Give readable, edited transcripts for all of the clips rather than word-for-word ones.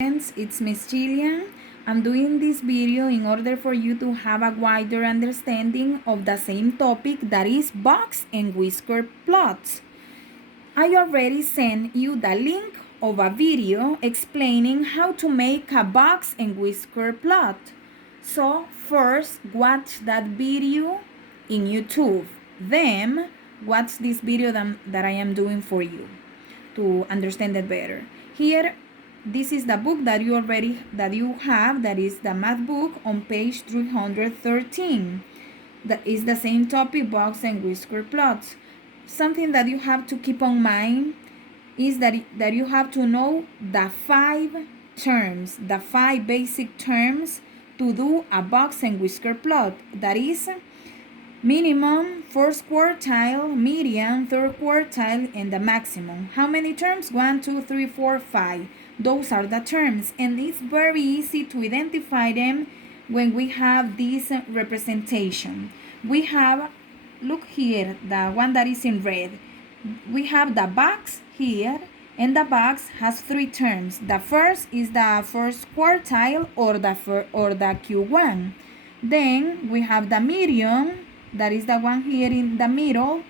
Friends, it's Miss Jillian. I'm doing this video in order for you to have a wider understanding of the same topic, that is box and whisker plots. I already sent you the link of a video explaining how to make a box and whisker plot. So first watch that video in YouTube. Then watch this video that I am doing for you to understand it better. Here, this is the book that you have, that is the math book on page 313. That is the same topic, box and whisker plots. Something that you have to keep on mind is that you have to know the five basic terms to do a box and whisker plot. That is minimum, first quartile, median, third quartile, and the maximum. How many terms? 1, 2, 3, 4, 5. Those are the terms, and it's very easy to identify them when we have this representation. We have, look here, the one that is in red. We have the box here, and the box has three terms. The first is the first quartile or the Q1. Then we have the median, that is the one here in the middle.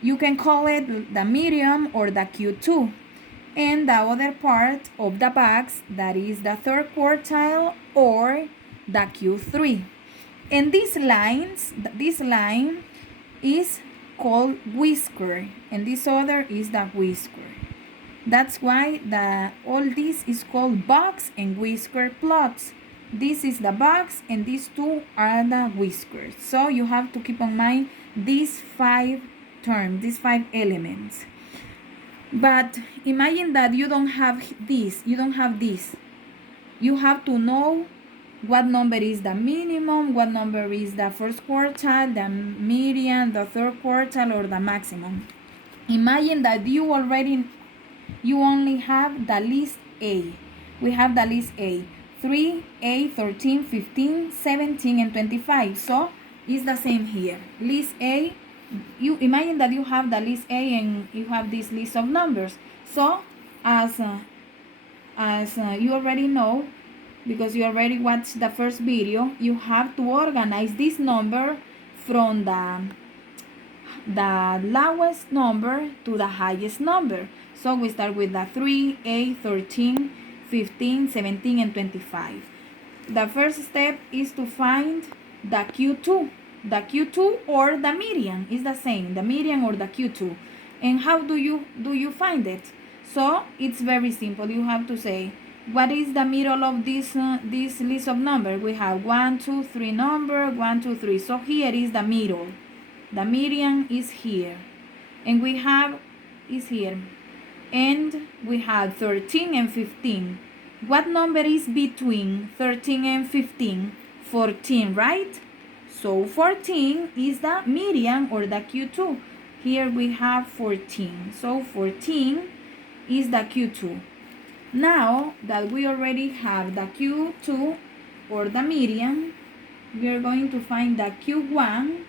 You can call it the median or the Q2. And the other part of the box, that is the third quartile or the Q3. And this line is called whisker, and this other is the whisker. That's why all this is called box and whisker plots. This is the box and these two are the whiskers. So you have to keep in mind these five terms, these five elements. But imagine that you don't have this. You have to know what number is the minimum, what number is the first quartile, the median, the third quartile, or the maximum. Imagine that you only have the list A. We have the list A. 3, 8, 13, 15, 17, and 25. So it's the same here. List A, you imagine that you have the list A and you have this list of numbers. So as you already know, because you already watched the first video, you have to organize this number from the lowest number to the highest number. So we start with the 3, 8, 13, 15, 17, and 25. The first step is to find the Q2. The Q2 or the median is the same, the median or the Q2. And how do you find it? So it's very simple. You have to say, what is the middle of this list of numbers? We have 1, 2, 3 number, 1, 2, 3. So here is the middle. The median is here. And we have is here. And we have 13 and 15. What number is between 13 and 15? 14, right? So 14 is the median or the Q2. Here we have 14. So 14 is the Q2. Now that we already have the Q2 or the median, we are going to find the Q1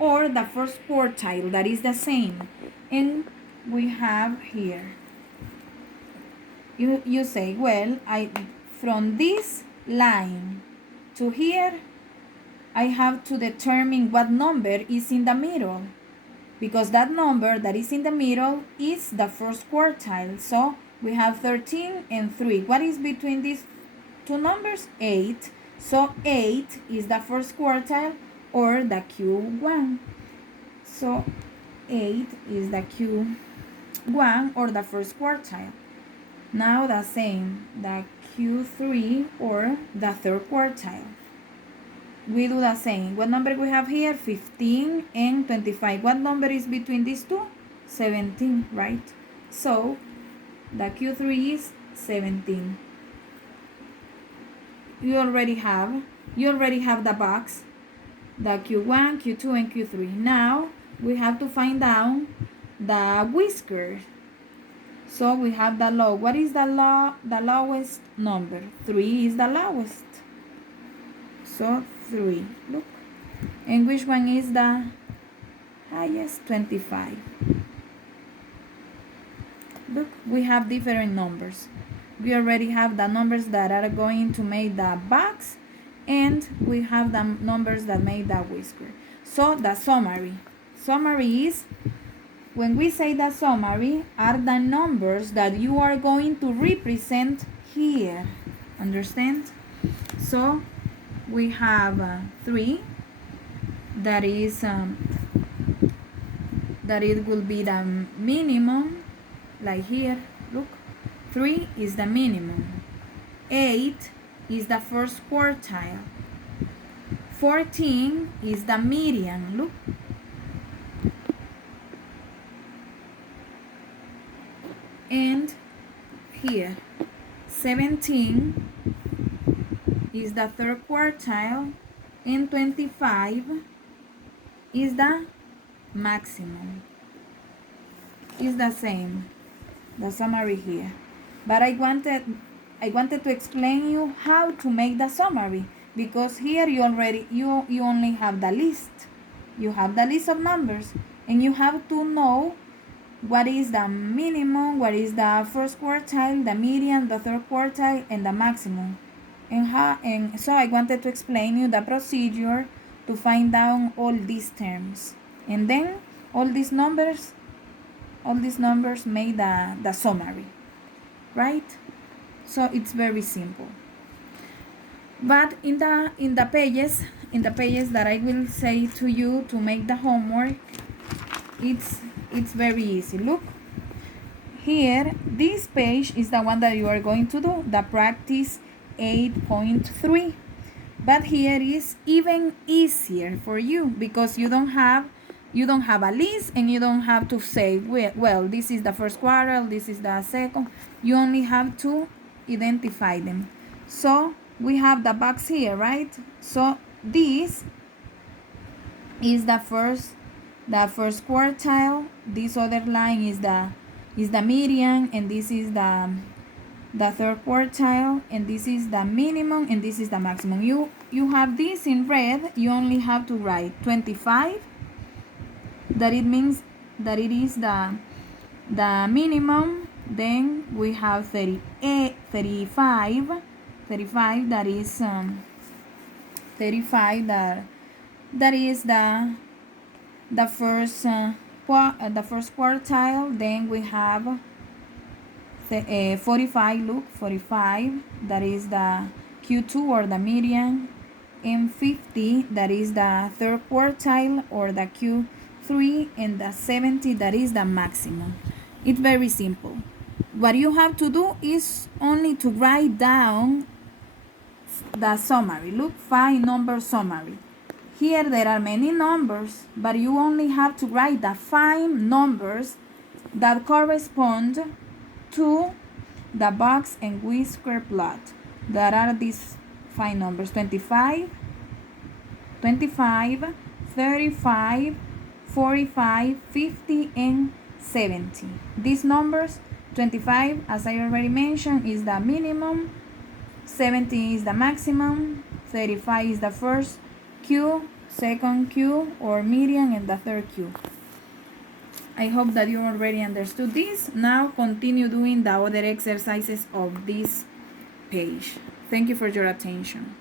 or the first quartile, that is the same. And we have here. You say, well, from this line to here, I have to determine what number is in the middle, because that number that is in the middle is the first quartile. So we have 13 and 3. What is between these two numbers? 8. So 8 is the first quartile or the Q1. So 8 is the Q1 or the first quartile. Now the same, the Q3 or the third quartile. We do the same. What number we have here? 15 and 25. What number is between these two? 17, right? So the Q3 is 17. You already have the box, the Q1, Q2, and Q3. Now we have to find out the whiskers. So we have the low. What is the lowest number? 3 is the lowest. So 3. Look. And which one is the highest? 25. Look, we have different numbers. We already have the numbers that are going to make the box, and we have the numbers that make the whisker. So the summary is, when we say the summary, are the numbers that you are going to represent here. Understand? So we have 3, that it will be the minimum, like here, look, 3 is the minimum, 8 is the first quartile, 14 is the median, look, and here 17 is the third quartile, and 25 is the maximum. Is the same, the summary here, but I wanted to explain you how to make the summary, because here you only have the list. You have the list of numbers, and you have to know what is the minimum, what is the first quartile, the median, the third quartile, and the maximum. And so I wanted to explain you the procedure to find down all these terms, and then all these numbers make the summary, right? So it's very simple. But in the pages that I will say to you to make the homework, it's very easy. Look here, this page is the one that you are going to do, the practice 8.3. But here is even easier for you, because you don't have a list, and you don't have to say, well, this is the first quarter, this is the second. You only have to identify them. So we have the box here, right? So this is the first quartile. This other line is the median, and this is the third quartile, and this is the minimum, and this is the maximum. You have this in red. You only have to write 25, that it means that it is the minimum. Then we have 35, that is 35, that is the first quartile. Then we have 45, look, 45, that is the Q2 or the median, and 50, that is the third quartile or the Q3, and the 70, that is the maximum. It's very simple. What you have to do is only to write down the summary. Look, 5-number summary. Here there are many numbers, but you only have to write the 5 numbers that correspond to the box and whisker plot. There are these 5 numbers: 25, 35, 45, 50, and 70. These numbers, 25, as I already mentioned, is the minimum, 70 is the maximum, 35 is the first Q, second Q or median, and the third Q. I hope that you already understood this. Now continue doing the other exercises of this page. Thank you for your attention.